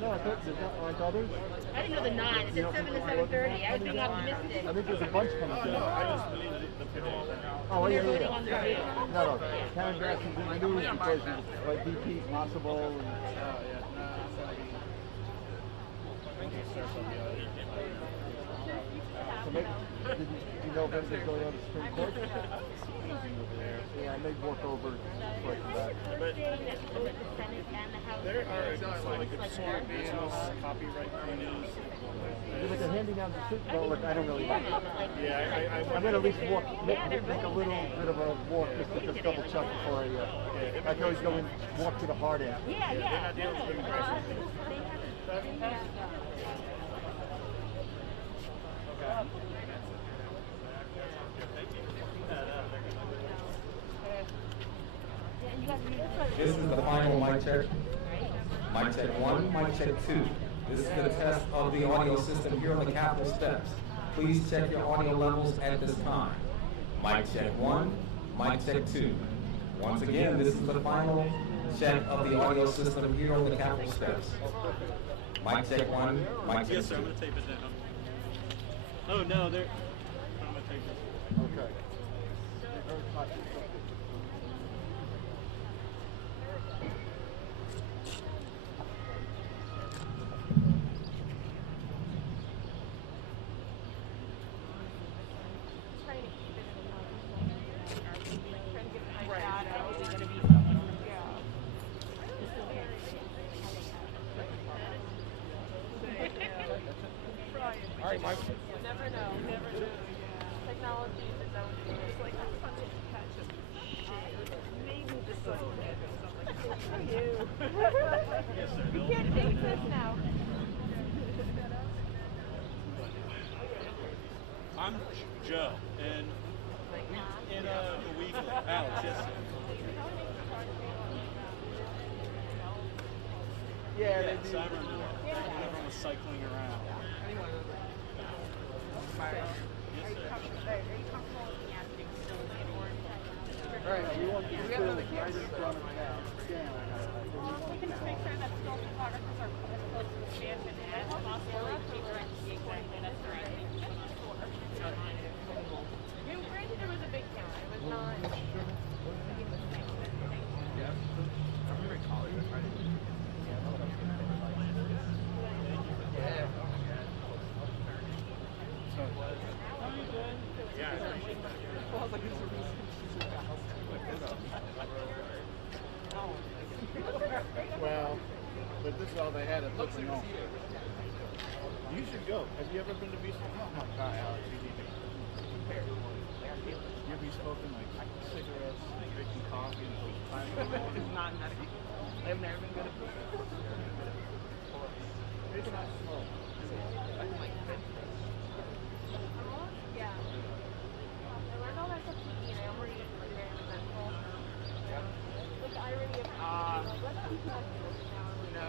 No, I thought there's not, aren't others? I didn't know the 9. It said 7 to 7:30. I was being optimistic. I think there's a bunch coming down. I just believe the people. Oh, yeah, Voting yeah, on the yeah. video. No, Karen Jackson's in the news because it's like VP possible. And, so maybe, did you know if anything's going on in the Supreme Court? Yeah, I may walk over right to that. But there are like small business, copyright claims. Like they're handing out the suit. Well, look, I don't really like it. Yeah, I'm going to at least walk, make a little bit of a walk just to double check before I can always go and walk to the hard end. Yeah. They're not dealing with immigration. This is the final mic check. Mic check 1, mic check 2. This is the test of the audio system here on the Capitol steps. Please check your audio levels at this time. Mic check 1, mic check 2. Once again, this is the final check of the audio system here on the Capitol steps. Mic check 1, mic check 2. Yes, sir, I'm going to tape it down. Oh, no, I'm going to tape it. Okay. All right, Mike. Never know. Technology is its own thing. It's like I'm fun to catch a maybe this is you. Yes, sir. You can't take this now. I'm Joe, and in a week, Alex, yes, sir. Yeah, they Yes, do. I remember that. Whenever I was cycling around. Right, we want to just right in front of town. We can just make sure that still photographers are as close to the stand as possible. Exactly, that's right. Granted, it was a big town. It was not. Well, but this is all they had at Looking On. You should go. Have you ever been to Beast? Oh my God, Alex, you need to go. You ever smoking like cigarettes, drinking coffee, and time? It's not medical. I've never been good at this. It's not smoke. Yeah. I learned all that stuff from Ian. I already like very resentful. Like the irony of let's keep that No.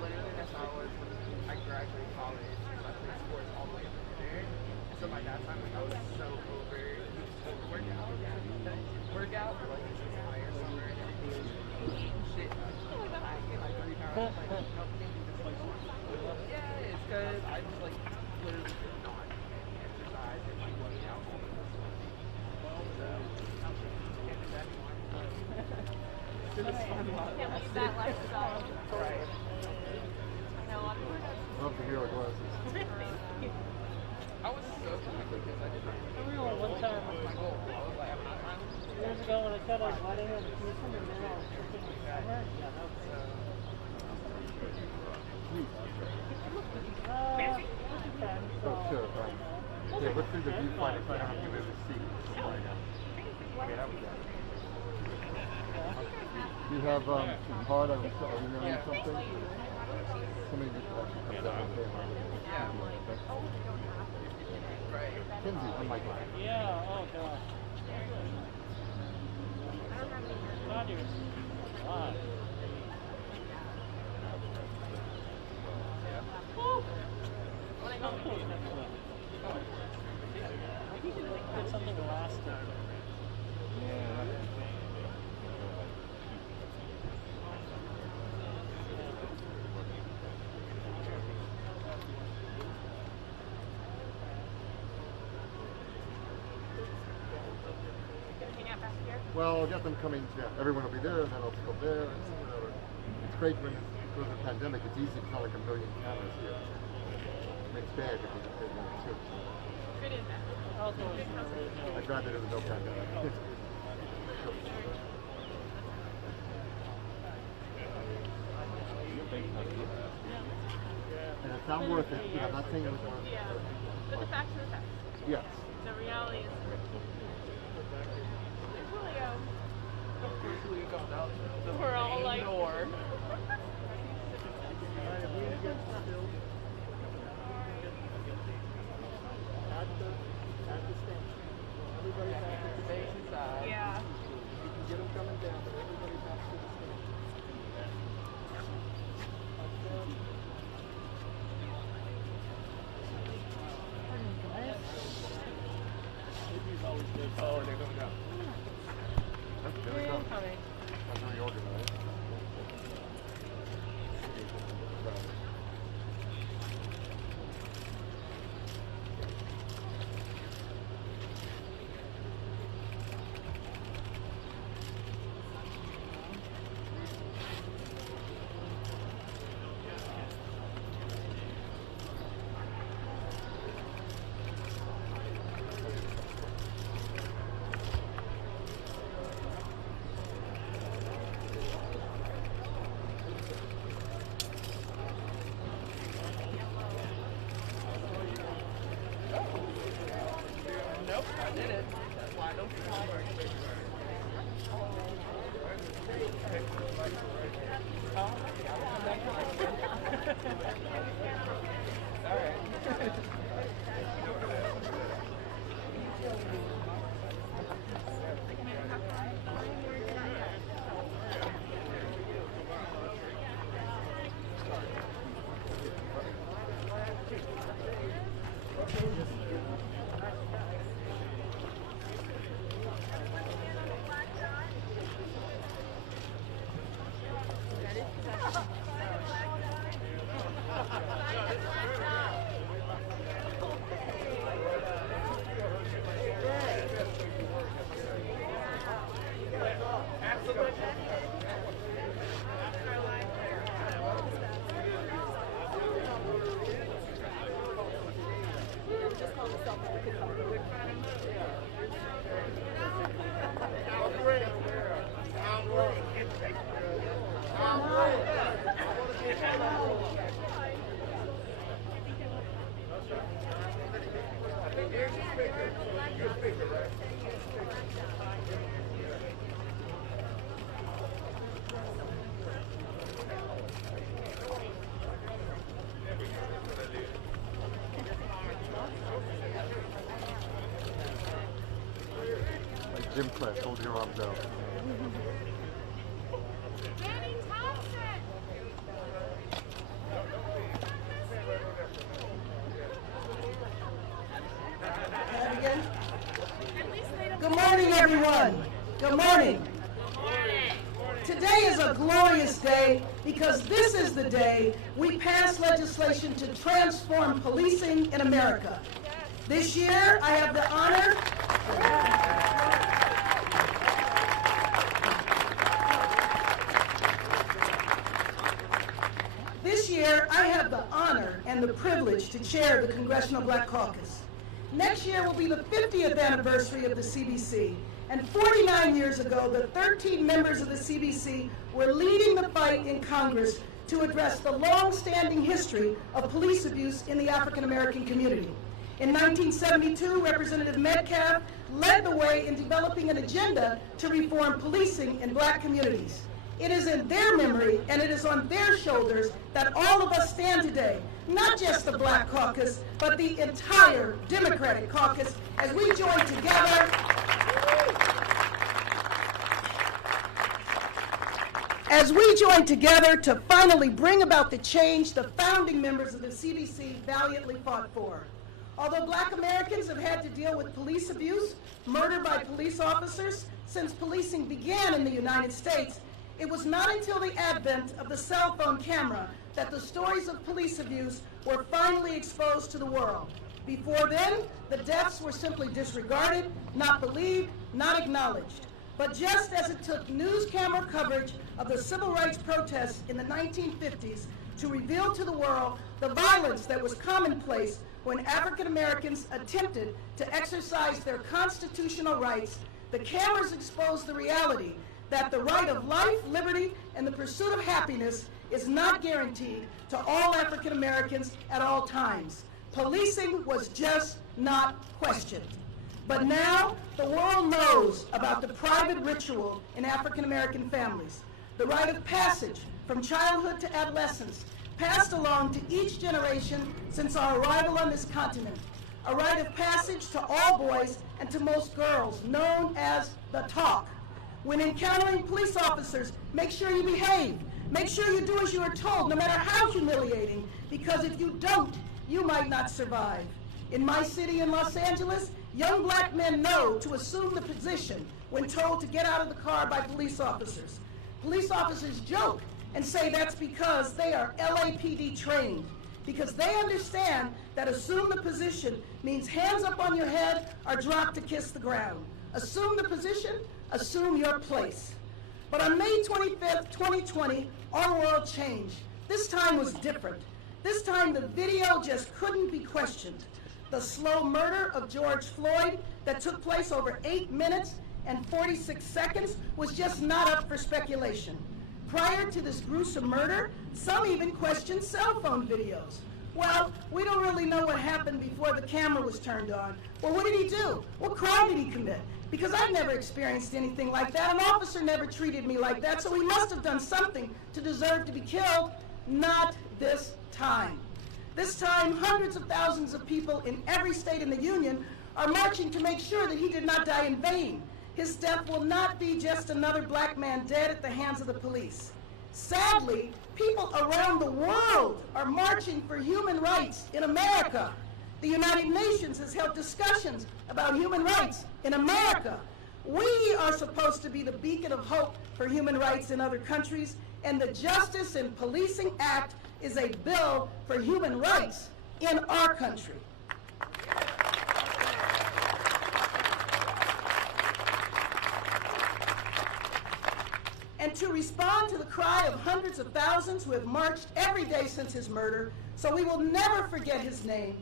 Literally, that's how I was when I graduated college. I played sports all the way up there. And so by that time, like, I was so over workout, or like just higher summer and everything. Shit. I get like 3 pounds. Like, nothing. Yeah, it's because I just like literally did not exercise and like working out all the time. So, can't do that anymore. Can't leave that lifestyle. Right. I know a lot of people are Love to hear what glasses. I was so happy because I did not. I remember one time My goal. I was like, I'm not trying to. years ago when I said I was letting him do something, and then I was thinking like summer. Yeah, that was Oh, sure, right. Yeah, what's through the viewfinder so I don't have to move the seat. Do you have some hard on something? Somebody just actually comes out and says, Kinsey, oh my God. yeah, oh gosh. God, you're alive. Did something last time. Yeah. Well, I'll get them coming. Yeah, everyone will be there, and then I'll go there, and whatever. It's great when because of the pandemic. It's easy to tell like a million cameras here. I mean, it's bad if you get one or two. Good in that. I'd rather there was no pandemic. Sure. And it's not worth it. You know, I'm not saying it was worth it. But the facts are the facts. Yes. The reality is we're all like, Ignore. yeah. Get them coming down, but everybody has to the stage. Oh, they're coming down. There we go. I'm very organized. Nope, I did it. That's why I don't Like gym class, hold your arms out. Danny Thompson! Good morning, everyone. Good morning. Today is a glorious day because this is the day we pass legislation to transform policing in America. This year, I have the honor and the privilege to chair the Congressional Black Caucus. Next year will be the 50th anniversary of the CBC, and 49 years ago, the 13 members of the CBC were leading the fight in Congress to address the long-standing history of police abuse in the African American community. In 1972, Representative Metcalf led the way in developing an agenda to reform policing in black communities. It is in their memory and it is on their shoulders that all of us stand today, not just the Black Caucus, but the entire Democratic Caucus as we join together to finally bring about the change the founding members of the CBC valiantly fought for. Although black Americans have had to deal with police abuse, murder by police officers, since policing began in the United States, it was not until the advent of the cell phone camera that the stories of police abuse were finally exposed to the world. Before then, the deaths were simply disregarded, not believed, not acknowledged. But just as it took news camera coverage of the civil rights protests in the 1950s to reveal to the world the violence that was commonplace when African Americans attempted to exercise their constitutional rights, the cameras exposed the reality that the right of life, liberty, and the pursuit of happiness is not guaranteed to all African Americans at all times. Policing was just not questioned. But now the world knows about the private ritual in African American families, the rite of passage from childhood to adolescence, passed along to each generation since our arrival on this continent, a rite of passage to all boys and to most girls, known as the talk. When encountering police officers, make sure you behave. Make sure you do as you are told, no matter how humiliating, because if you don't, you might not survive. In my city in Los Angeles, young black men know to assume the position when told to get out of the car by police officers. Police officers joke and say that's because they are LAPD trained, because they understand that assume the position means hands up on your head or drop to kiss the ground. Assume the position, assume your place. But on May 25th, 2020, our world changed. This time was different. This time the video just couldn't be questioned. The slow murder of George Floyd that took place over 8 minutes and 46 seconds was just not up for speculation. Prior to this gruesome murder, some even questioned cell phone videos. Well, we don't really know what happened before the camera was turned on. Well, what did he do? What crime did he commit? Because I've never experienced anything like that. An officer never treated me like that, so he must have done something to deserve to be killed. Not this time. This time, hundreds of thousands of people in every state in the Union are marching to make sure that he did not die in vain. His death will not be just another black man dead at the hands of the police. Sadly, people around the world are marching for human rights in America. The United Nations has held discussions about human rights in America. We are supposed to be the beacon of hope for human rights in other countries, and the Justice in Policing Act is a bill for human rights in our country. And to respond to the cry of hundreds of thousands who have marched every day since his murder, so we will never forget his name,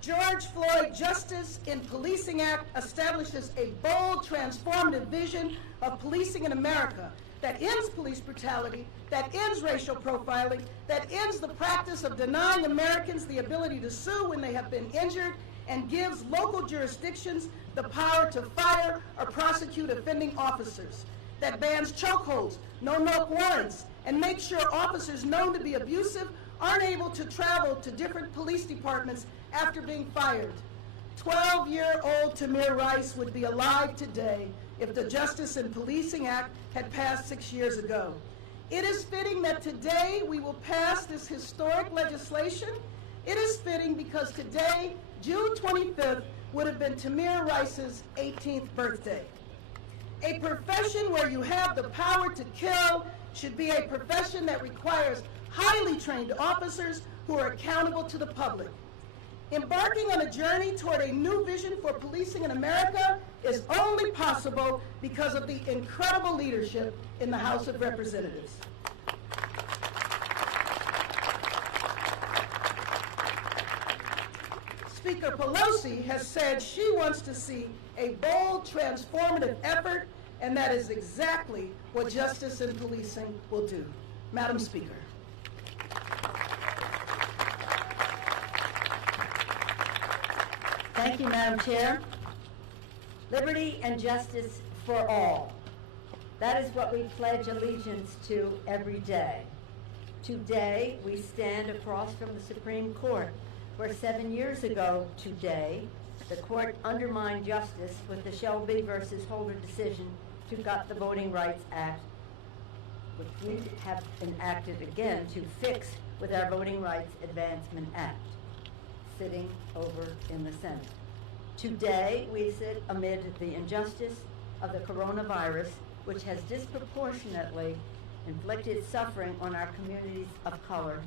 George Floyd Justice in Policing Act establishes a bold, transformative vision of policing in America that ends police brutality, that ends racial profiling, that ends the practice of denying Americans the ability to sue when they have been injured, and gives local jurisdictions the power to fire or prosecute offending officers, that bans chokeholds, no-knock warrants, and makes sure officers known to be abusive aren't able to travel to different police departments after being fired. 12-year-old Tamir Rice would be alive today if the Justice in Policing Act had passed 6 years ago. It is fitting that today we will pass this historic legislation. It is fitting because today, June 25th, would have been Tamir Rice's 18th birthday. A profession where you have the power to kill should be a profession that requires highly trained officers who are accountable to the public. Embarking on a journey toward a new vision for policing in America is only possible because of the incredible leadership in the House of Representatives. Speaker Pelosi has said she wants to see a bold, transformative effort, and that is exactly what Justice in Policing will do. Madam Speaker. Thank you, Madam Chair. Liberty and justice for all. That is what we pledge allegiance to every day. Today, we stand across from the Supreme Court, where 7 years ago today, the court undermined justice with the Shelby versus Holder decision to gut the Voting Rights Act, which we have enacted again to fix with our Voting Rights Advancement Act, sitting over in the Senate. Today, we sit amid the injustice of the coronavirus, which has disproportionately inflicted suffering on our communities of color,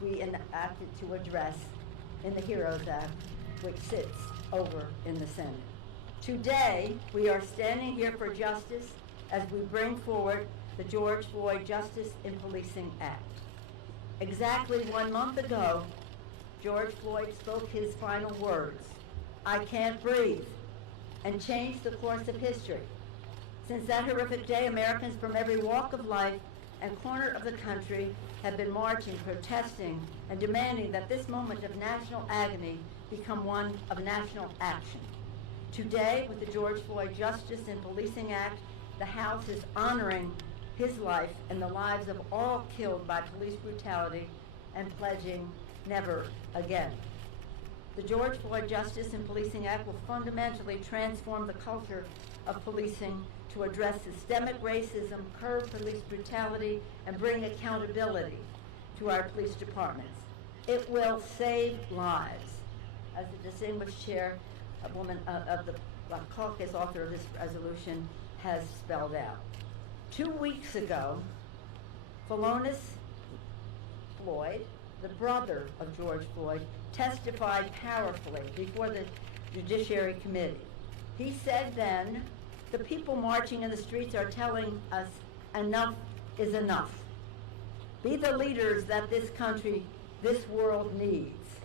which we enacted to address in the HEROES Act, which sits over in the Senate. Today, we are standing here for justice as we bring forward the George Floyd Justice in Policing Act. Exactly 1 month ago, George Floyd spoke his final words, "I can't breathe," and changed the course of history. Since that horrific day, Americans from every walk of life and corner of the country have been marching, protesting, and demanding that this moment of national agony become one of national action. Today, with the George Floyd Justice in Policing Act, the House is honoring his life and the lives of all killed by police brutality and pledging never again. The George Floyd Justice in Policing Act will fundamentally transform the culture of policing to address systemic racism, curb police brutality, and bring accountability to our police departments. It will save lives, as the distinguished chairwoman of the Caucus, author of this resolution, has spelled out. 2 weeks ago, Philonis Floyd, the brother of George Floyd, testified powerfully before the Judiciary Committee. He said then, "The people marching in the streets are telling us enough is enough. Be the leaders that this country, this world needs."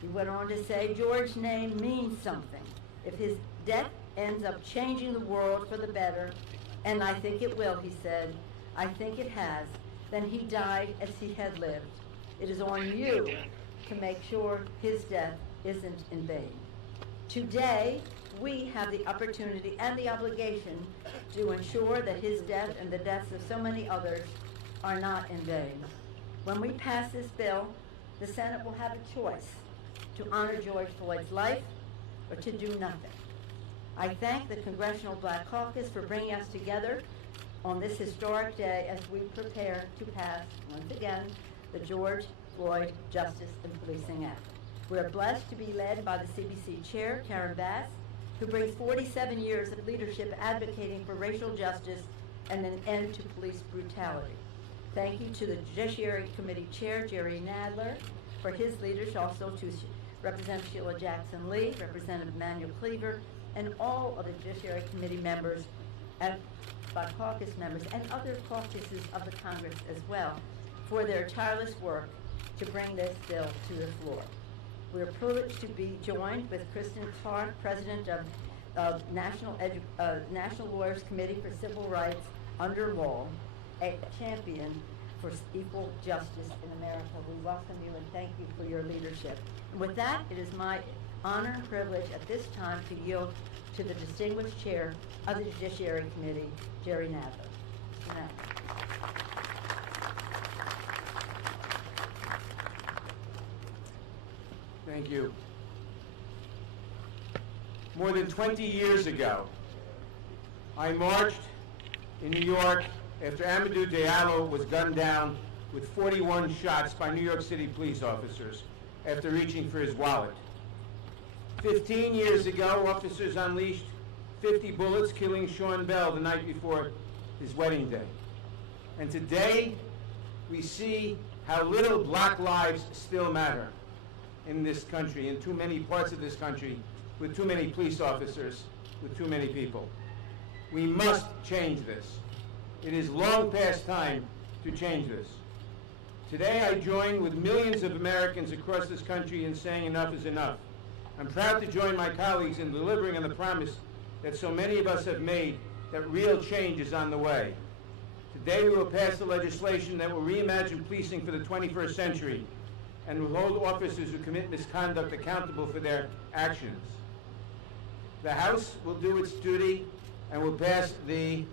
He went on to say, "George's name means something. If his death ends up changing the world for the better, and I think it will," he said, "I think it has, then he died as he had lived. It is on you to make sure his death isn't in vain." Today, we have the opportunity and the obligation to ensure that his death and the deaths of so many others are not in vain. When we pass this bill, the Senate will have a choice to honor George Floyd's life or to do nothing. I thank the Congressional Black Caucus for bringing us together on this historic day as we prepare to pass, once again, the George Floyd Justice and Policing Act. We are blessed to be led by the CBC Chair, Karen Bass, who brings 47 years of leadership advocating for racial justice and an end to police brutality. Thank you to the Judiciary Committee Chair, Jerry Nadler, for his leadership, also to Representative Sheila Jackson-Lee, Representative Emmanuel Cleaver, and all of the Judiciary Committee members and Black Caucus members and other caucuses of the Congress as well for their tireless work to bring this bill to the floor. We are privileged to be joined with Kristen Clark, President of National Lawyers Committee for Civil Rights Under Law, a champion for equal justice in America. We welcome you and thank you for your leadership. And with that, it is my honor and privilege at this time to yield to the distinguished chair of the Judiciary Committee, Jerry Nadler. Mr. Nadler. Thank you. More than 20 years ago, I marched in New York after Amadou Diallo was gunned down with 41 shots by New York City police officers after reaching for his wallet. 15 years ago, officers unleashed 50 bullets, killing Sean Bell the night before his wedding day. And today, we see how little black lives still matter in this country, in too many parts of this country, with too many police officers, with too many people. We must change this. It is long past time to change this. Today, I join with millions of Americans across this country in saying enough is enough. I'm proud to join my colleagues in delivering on the promise that so many of us have made, that real change is on the way. Today, we will pass the legislation that will reimagine policing for the 21st century and will hold officers who commit misconduct accountable for their actions. The House will do its duty and will pass the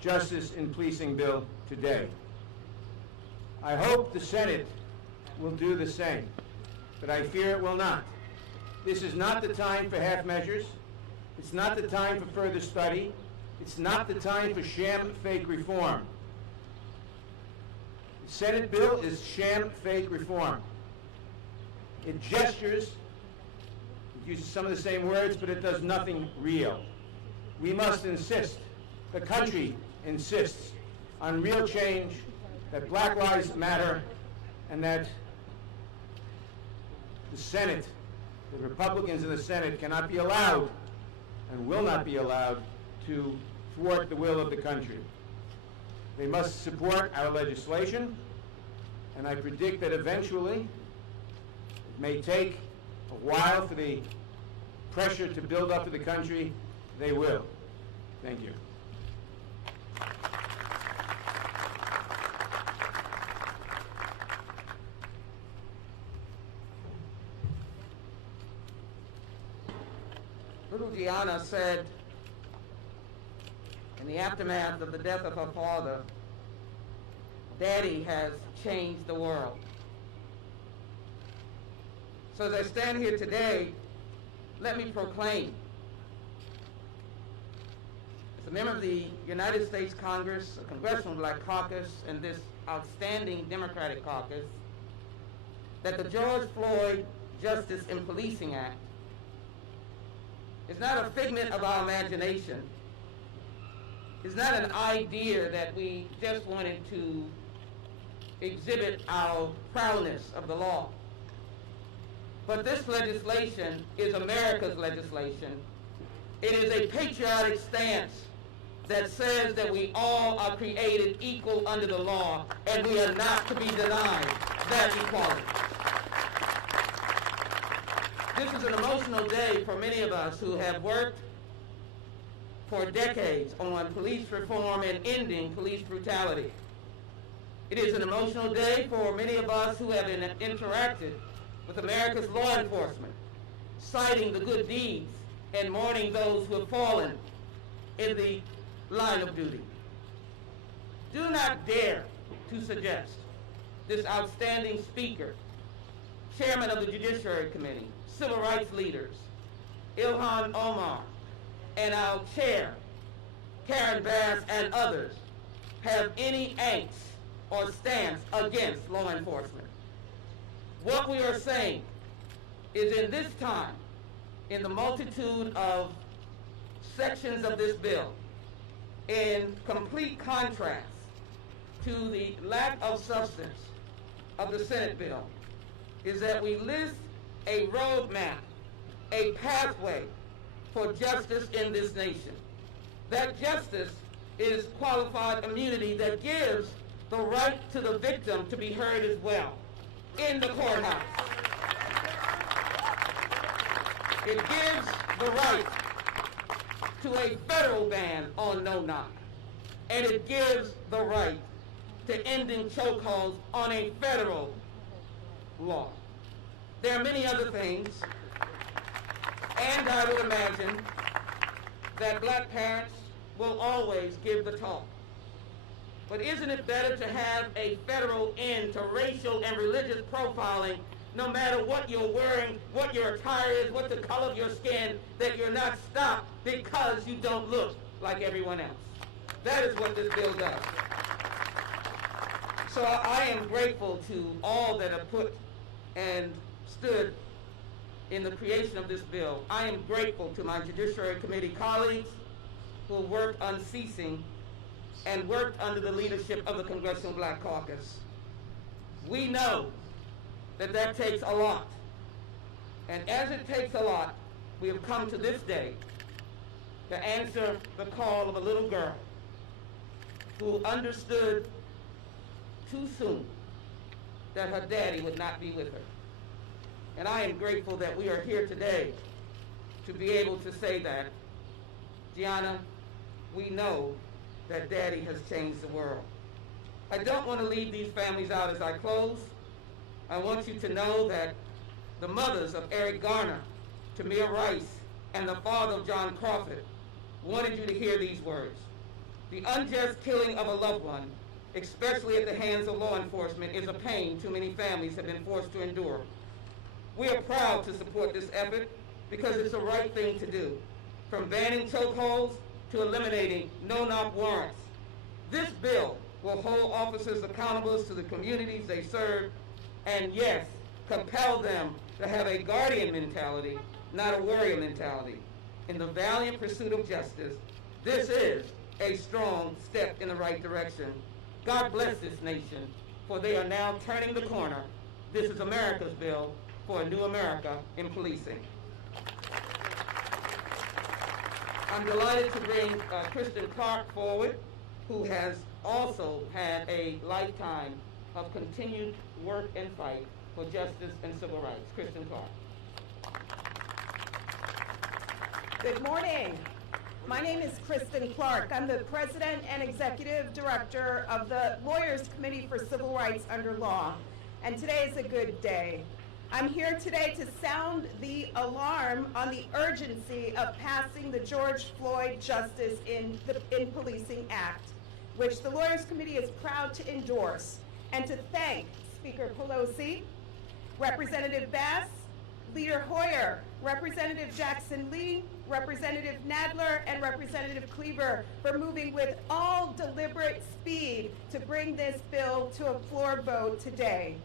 Justice in Policing bill today. I hope the Senate will do the same, but I fear it will not. This is not the time for half measures. It's not the time for further study. It's not the time for sham fake reform. The Senate bill is sham fake reform. It gestures, it uses some of the same words, but it does nothing real. We must insist, the country insists, on real change, that Black Lives Matter, and that the Senate, the Republicans in the Senate, cannot be allowed and will not be allowed to thwart the will of the country. They must support our legislation, and I predict that eventually, it may take a while for the pressure to build up in the country, they will. Thank you. Little Gianna said, in the aftermath of the death of her father, Daddy has changed the world. So as I stand here today, let me proclaim, as a member of the United States Congress, the Congressional Black Caucus, and this outstanding Democratic caucus, that the George Floyd Justice in Policing Act is not a figment of our imagination. It's not an idea that we just wanted to exhibit our proudness of the law. But this legislation is America's legislation. It is a patriotic stance that says that we all are created equal under the law, and we are not to be denied that equality. This is an emotional day for many of us who have worked for decades on police reform and ending police brutality. It is an emotional day for many of us who have interacted with America's law enforcement, citing the good deeds and mourning those who have fallen in the line of duty. Do not dare to suggest this outstanding speaker, chairman of the Judiciary Committee, civil rights leaders, Ilhan Omar, and our chair, Karen Bass, and others, have any angst or stance against law enforcement. What we are saying is, in this time, in the multitude of sections of this bill, in complete contrast to the lack of substance of the Senate bill, is that we list a roadmap, a pathway for justice in this nation. That justice is qualified immunity that gives the right to the victim to be heard as well in the courthouse. It gives the right to a federal ban on no-knock, and it gives the right to ending chokeholds on a federal law. There are many other things, and I would imagine that black parents will always give the talk. But isn't it better to have a federal end to racial and religious profiling, no matter what you're wearing, what your attire is, what the color of your skin, that you're not stopped because you don't look like everyone else? That is what this bill does. So I am grateful to all that have put and stood in the creation of this bill. I am grateful to my Judiciary Committee colleagues who worked unceasing and worked under the leadership of the Congressional Black Caucus. We know that that takes a lot. And as it takes a lot, we have come to this day to answer the call of a little girl who understood too soon that her daddy would not be with her. And I am grateful that we are here today to be able to say that, Gianna, we know that Daddy has changed the world. I don't want to leave these families out as I close. I want you to know that the mothers of Eric Garner, Tamir Rice, and the father of John Crawford wanted you to hear these words. The unjust killing of a loved one, especially at the hands of law enforcement, is a pain too many families have been forced to endure. We are proud to support this effort because it's the right thing to do, from banning chokeholds to eliminating no-knock warrants. This bill will hold officers accountable to the communities they serve, and yes, compel them to have a guardian mentality, not a warrior mentality. In the valiant pursuit of justice, this is a strong step in the right direction. God bless this nation, for they are now turning the corner. This is America's bill for a new America in policing. I'm delighted to bring Kristen Clark forward, who has also had a lifetime of continued work and fight for justice and civil rights. Kristen Clark. Good morning. My name is Kristen Clark. I'm the President and Executive Director of the Lawyers Committee for Civil Rights under Law, and today is a good day. I'm here today to sound the alarm on the urgency of passing the George Floyd Justice in Policing Act, which the Lawyers Committee is proud to endorse, and to thank Speaker Pelosi, Representative Bass, Leader Hoyer, Representative Jackson Lee, Representative Nadler, and Representative Cleaver for moving with all deliberate speed to bring this bill to a floor vote today.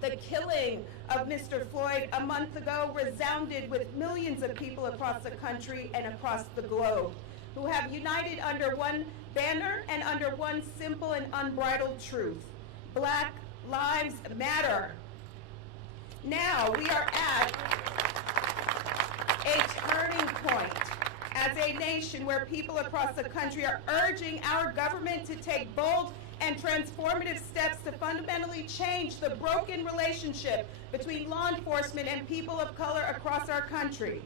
The killing of Mr. Floyd a month ago resounded with millions of people across the country and across the globe who have united under one banner and under one simple and unbridled truth: Black Lives Matter. Now we are at a turning point as a nation where people across the country are urging our government to take bold and transformative steps to fundamentally change the broken relationship between law enforcement and people of color across our country.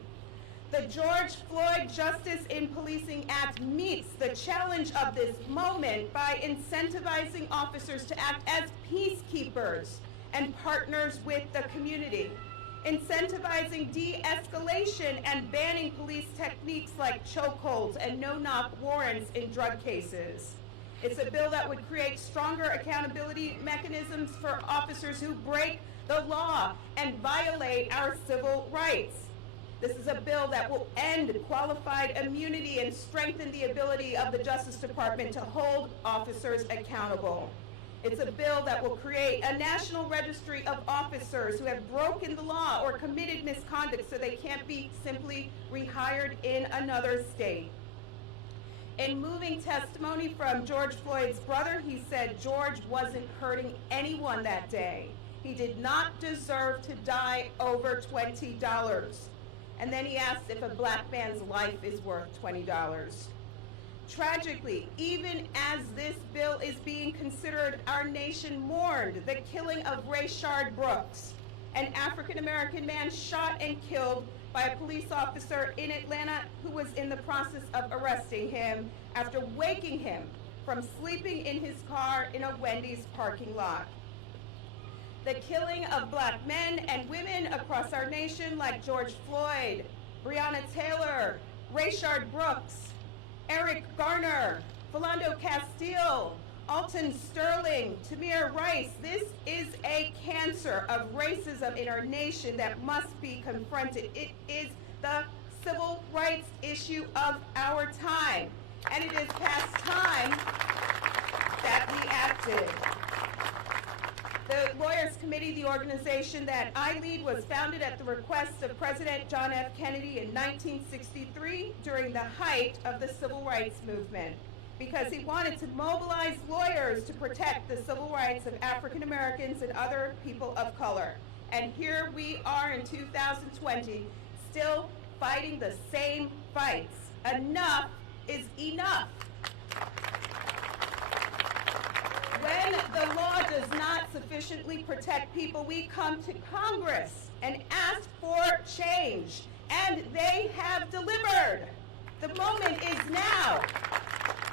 The George Floyd Justice in Policing Act meets the challenge of this moment by incentivizing officers to act as peacekeepers and partners with the community, incentivizing de-escalation and banning police techniques like chokeholds and no-knock warrants in drug cases. It's a bill that would create stronger accountability mechanisms for officers who break the law and violate our civil rights. This is a bill that will end qualified immunity and strengthen the ability of the Justice Department to hold officers accountable. It's a bill that will create a national registry of officers who have broken the law or committed misconduct so they can't be simply rehired in another state. In moving testimony from George Floyd's brother, he said George wasn't hurting anyone that day. He did not deserve to die over $20. And then he asked if a black man's life is worth $20. Tragically, even as this bill is being considered, our nation mourned the killing of Rayshard Brooks, an African-American man shot and killed by a police officer in Atlanta who was in the process of arresting him after waking him from sleeping in his car in a Wendy's parking lot. The killing of black men and women across our nation like George Floyd, Breonna Taylor, Rayshard Brooks, Eric Garner, Philando Castile, Alton Sterling, Tamir Rice. This is a cancer of racism in our nation that must be confronted. It is the civil rights issue of our time, and it is past time that we acted. The Lawyers Committee, the organization that I lead, was founded at the request of President John F. Kennedy in 1963 during the height of the Civil Rights Movement, because he wanted to mobilize lawyers to protect the civil rights of African Americans and other people of color. And here we are in 2020, still fighting the same fights. Enough is enough. When the law does not sufficiently protect people, we come to Congress and ask for change, and they have delivered. The moment is now.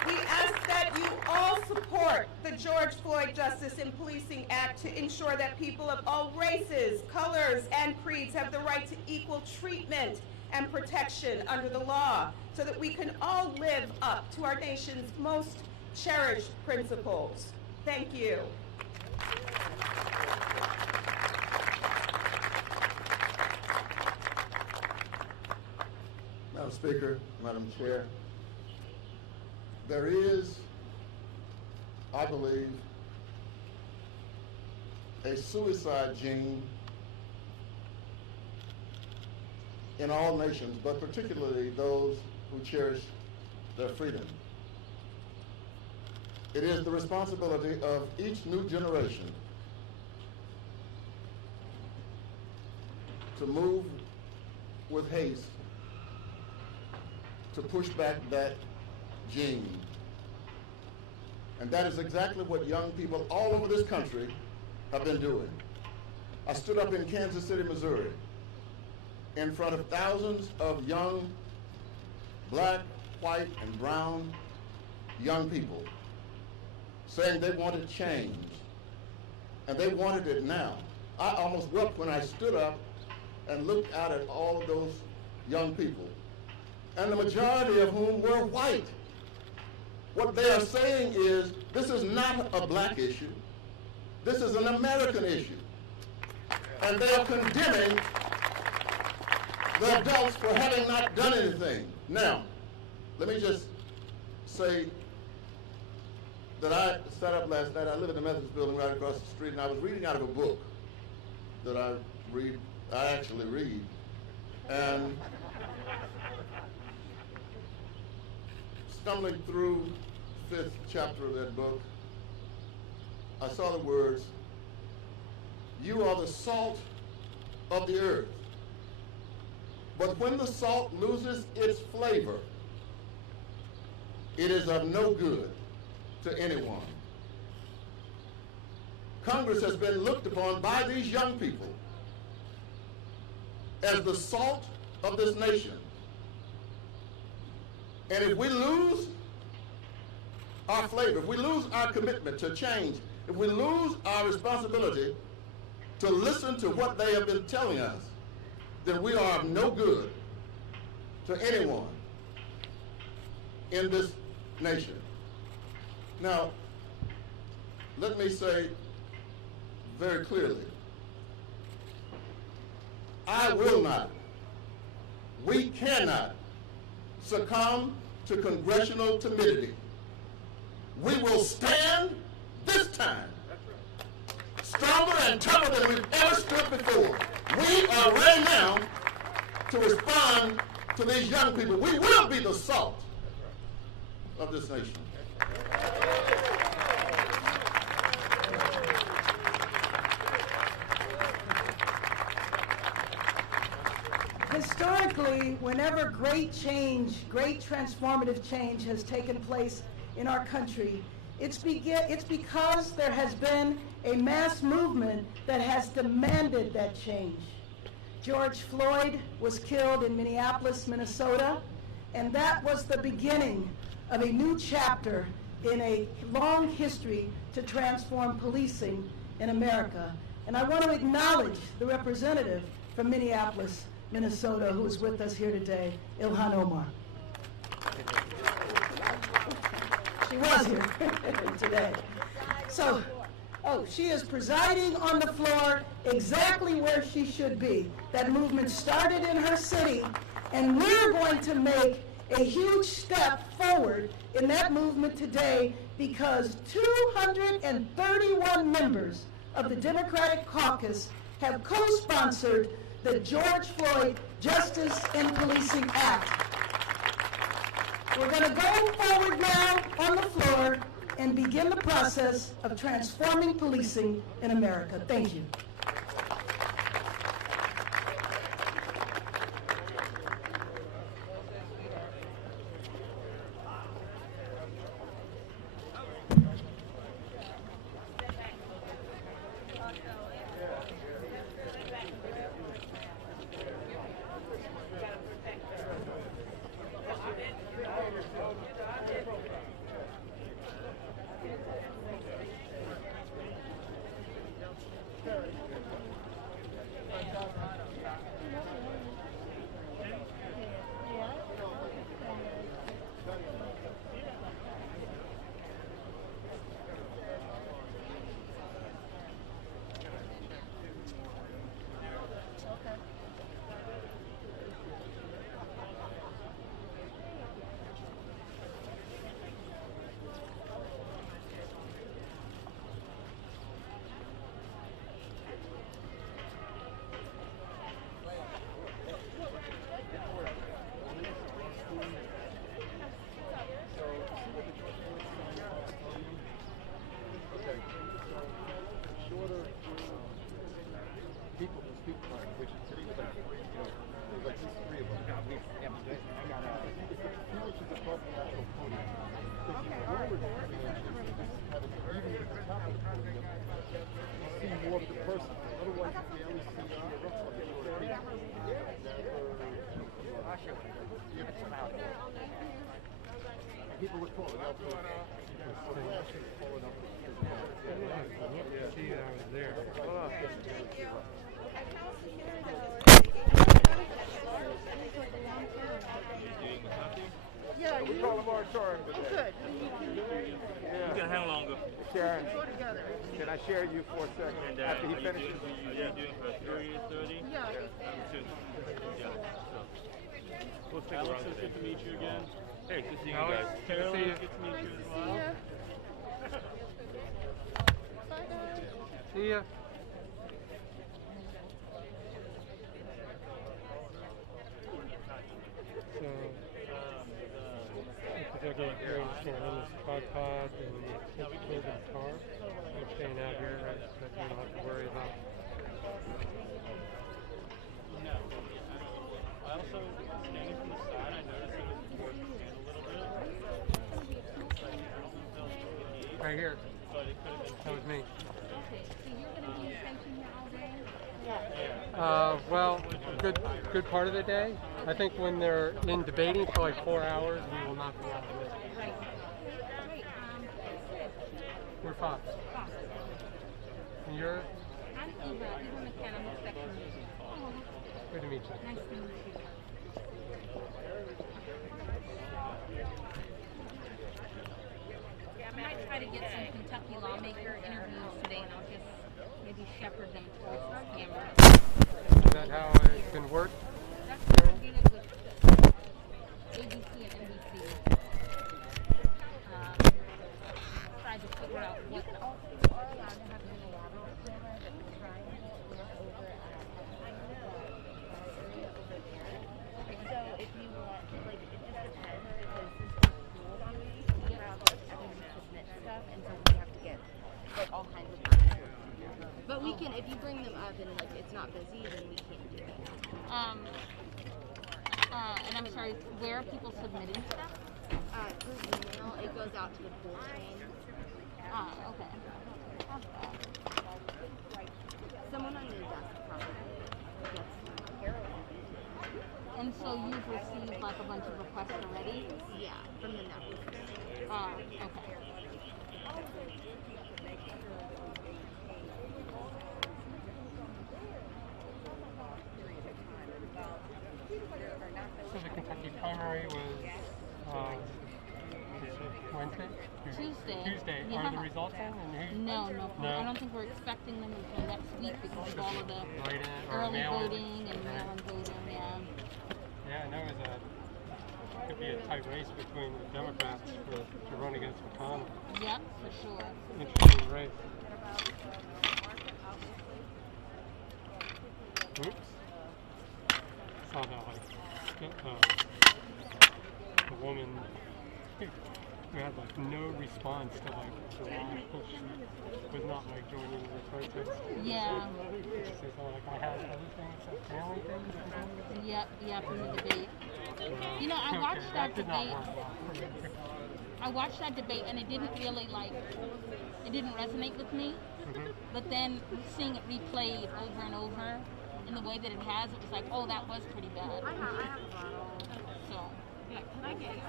We ask that you all support the George Floyd Justice in Policing Act to ensure that people of all races, colors, and creeds have the right to equal treatment and protection under the law, so that we can all live up to our nation's most cherished principles. Thank you. Madam Speaker, Madam Chair, there is, I believe, a suicide gene in all nations, but particularly those who cherish their freedom. It is the responsibility of each new generation to move with haste to push back that gene. And that is exactly what young people all over this country have been doing. I stood up in Kansas City, Missouri, in front of thousands of young black, white, and brown young people saying they wanted change, and they wanted it now. I almost wept when I stood up and looked out at all of those young people, and the majority of whom were white. What they are saying is, this is not a black issue. This is an American issue. And they are condemning the adults for having not done anything. Now, let me just say that I sat up last night. I live in the Methodist building right across the street, and I was reading out of a book that I actually read. And stumbling through the 5th chapter of that book, I saw the words, "You are the salt of the earth. But when the salt loses its flavor, it is of no good to anyone." Congress has been looked upon by these young people as the salt of this nation. And if we lose our flavor, if we lose our commitment to change, if we lose our responsibility to listen to what they have been telling us, then we are of no good to anyone in this nation. Now, let me say very clearly, I will not, we cannot succumb to congressional timidity. We will stand this time stronger and tougher than we've ever stood before. We are ready now to respond to these young people. We will be the salt of this nation. Historically, whenever great change, great transformative change has taken place in our country, it's because there has been a mass movement that has demanded that change. George Floyd was killed in Minneapolis, Minnesota, and that was the beginning of a new chapter in a long history to transform policing in America. And I want to acknowledge the representative from Minneapolis, Minnesota, who is with us here today, Ilhan Omar. She was here today. So, she is presiding on the floor exactly where she should be. That movement started in her city, and we're going to make a huge step forward in that movement today because 231 members of the Democratic Caucus have co-sponsored the George Floyd Justice in Policing Act. We're going to go forward now on the floor and begin the process of transforming policing in America. Thank you. Carrie. shit when you get some out. People look forward. They'll pull it up. See, I was there. Yeah, we call him our turn today. You Yeah. can hang longer. Sharon, can I share you for a second And after he are you finishes? doing for 3:30? Yeah. Yeah. We'll stick Alex, around it's today. good to meet you again. Hey, good seeing you Alex, guys. good to see you. Good to meet you as well. See ya. So, they're going to in this tripod and the children's car. They're staying out here, right? So we don't have to worry about. No. I also, standing from the side, I noticed it was towards the stand a little bit. I don't know if that was what we need, Right here. but it could have been. That was me. Okay, so you're gonna be in detention here all day? Well, good part of the day. I think when they're in debating for like 4 hours, we will not be out of this. Right. Great, We're Fox. And you're? I'm Eva McKenna, I'm a spectrum user. Good to meet you. Nice to meet you. I might try to get some Kentucky lawmaker interviews today, and I'll just maybe shepherd them towards the camera. Is that how it can work? That's what I did it with ABC and NBC. Tried to figure out what. You can also, you are allowed to have unilateral camera that the triangle or over area over there. So if you want, like, it just depends because since there's rules on me, we have everyone submit stuff, and so we have to get like all kinds of answers. But we can, if you bring them up and like it's not busy, then we can do it. And I'm sorry, where are people submitting stuff? Through email. It goes out to the pool chain. Okay. Someone on your desk probably gets them. And so you've received like a bunch of requests already? Yeah, from the network. Okay. So the Kentucky primary was Wednesday? Tuesday. Yeah. Are the results in? And No. No? I don't think we're expecting them until next week because of all of the Write-in or early mail-in? voting and mail-in voting, Yeah, I know could be a tight race between the Democrats to run against McConnell. Yep, for sure. Interesting race. Oops. Saw that the woman who had like no response to like July, she was not like joining the protest. Yeah. She said like I had other things, like family things. Yep, in the debate. You know, I watched that did not debate. work well. I watched that debate and it didn't really it didn't resonate with me. But then seeing it replayed over and over in the way that it has, it was like, oh, that was pretty bad. I have a bottle. So. Yeah, can I get you?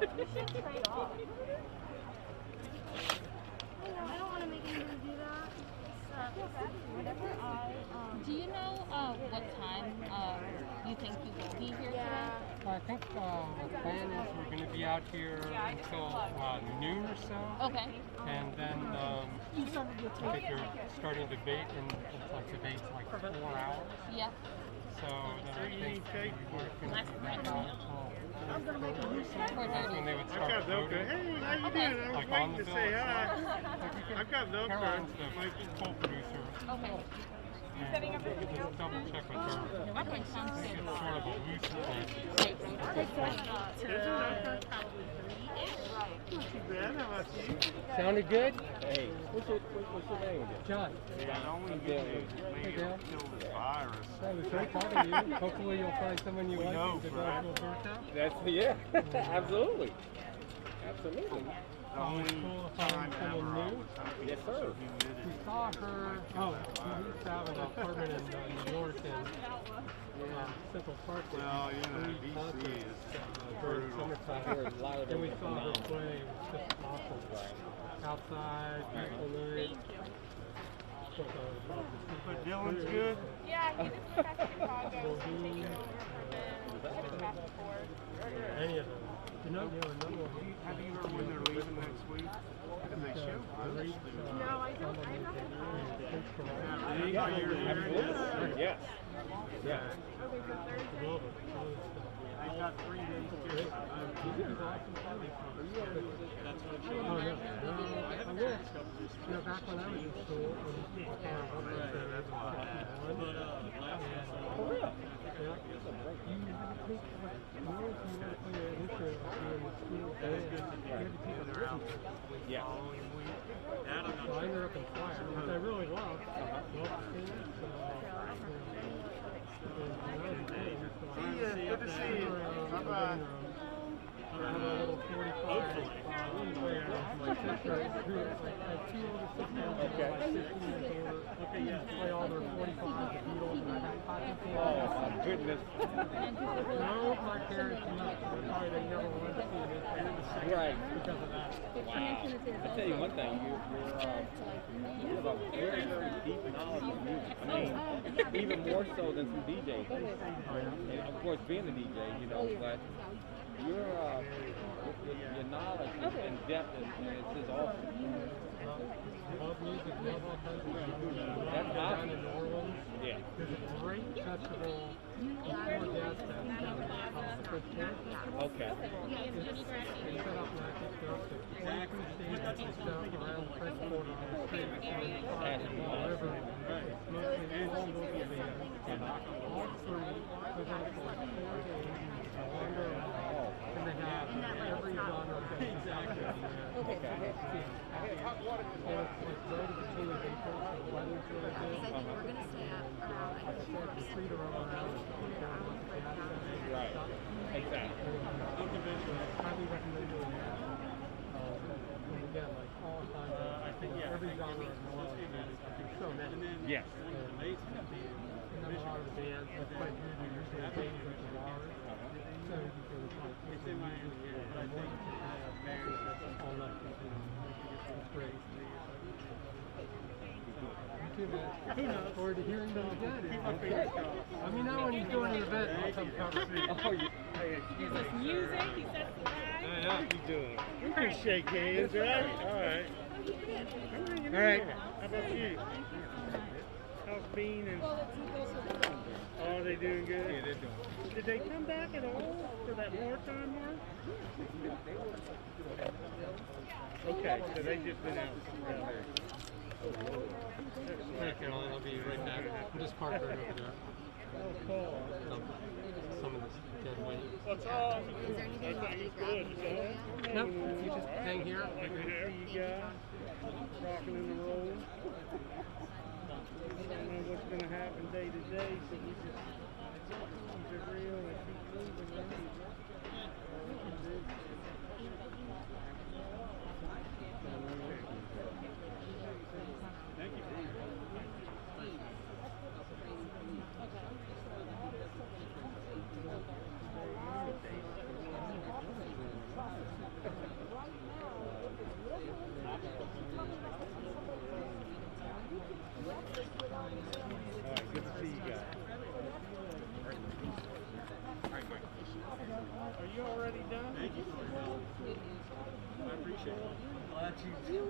You should trade off. I don't want to make anybody do that. Whatever do you know what time you think you will be here today? I think the plan is we're going to be out here until noon or so. Okay. And then I think they're starting debate, and it's like debate's like 4 hours. Yep. So then I think we're going to be back out until 4:30. That's when they would start voting. Hey, how you doing? I was Like on waiting the to bill say hi. itself. I've got milk. Caroline's the co-producer. Okay. And just double check with her. Okay, sounds good. It's sort of a loose plan. Sounded good? Hey, what's your name again? John. Hey, Dale. Virus. That was great talking to you. Hopefully you'll find someone you like and develop a birthday. That's absolutely. college qualifying someone new. Yes, sir. We saw her, we used to have an apartment in New York and Central Park. Well, you know, free DC concerts, is during brutal. summertime. They're louder And we than saw her phenomenal. play. It was just awesome. Outside, beautiful night. But Dylan's good. Yeah, he just went back to Chicago. So he's taking over for the back and forth. Any of them. You know, Have you heard when they're leaving next week? Because they show great, No, I don't. I haven't. Yeah, absolutely. Yes. Yeah. Okay, so Thursday. love it. They got 3 days to get it. Oh, no. I wish. You know, back when I was in school, when we were kind of up there, there was For real? yeah. You had to take, like, years you had to play an instrument in the school band. You had to take a rhythm. Yeah. So I ended up in choir, which I really loved. Loved singing. So, Good to see you. Bye-bye. I have a little 45. My sister, who like, had 2 older sisters, Okay. like 15 years older. Okay, yeah. Play all their 45s, the Beatles, and I had hockey teams. Oh, my goodness. No, my parents not. Probably they never wanted to see me play Right. because of that. Wow. I tell you one thing, you have a very, very deep knowledge of music. I mean, even more so than some DJs. And of course, being a DJ, you know, but your knowledge and depth and it's just awesome. Love music, love all kinds of music. That's Down awesome. in New Orleans. Yeah. There's a great festival before Jazz Fest down there called the French Dance Festival. Okay. They set up magic stuff. There's 22 stages they set up around the French Quarter on the street, on the park, on the river. It's mostly all local bands. All free. Goes on for like 4 days. You wander around. And they have every genre of music out there. Okay. And it's like right at the beginning of April, so the weather's really good. We're going to stay up. The street around Right. Exactly. highly recommend doing that. And again, like all kinds of, every genre of New Orleans music, there's so many. Yes. And then a lot of the bands that play usually play with guitars. So you can like listen to music and more you can have all night. It's great. You too, man. Who knows? Forward to hearing them again. Okay. Let me know when he's doing an event. I'll come cover for you. Oh, you. Gives us music. He sets the vibe. How you doing? We can shake hands, right? All right. All right. How about you? How's Bean and... Oh, are they doing good? Yeah, they're doing. Did they come back at all for that wartime work? Okay, so they just been out there. Hey, Caroline, I'll be right back. I'm just parked right over there. Oh, cool. Some of this dead weight. What's up? Is there anything good? Nope, you just hang here. There you go. Rocking and rolling. I don't know what's going to happen day to day, so we just keep it real and keep moving, right? Thank you. All right, good to see you guys. Are you already done? Thank you for your help. I appreciate it. Glad you.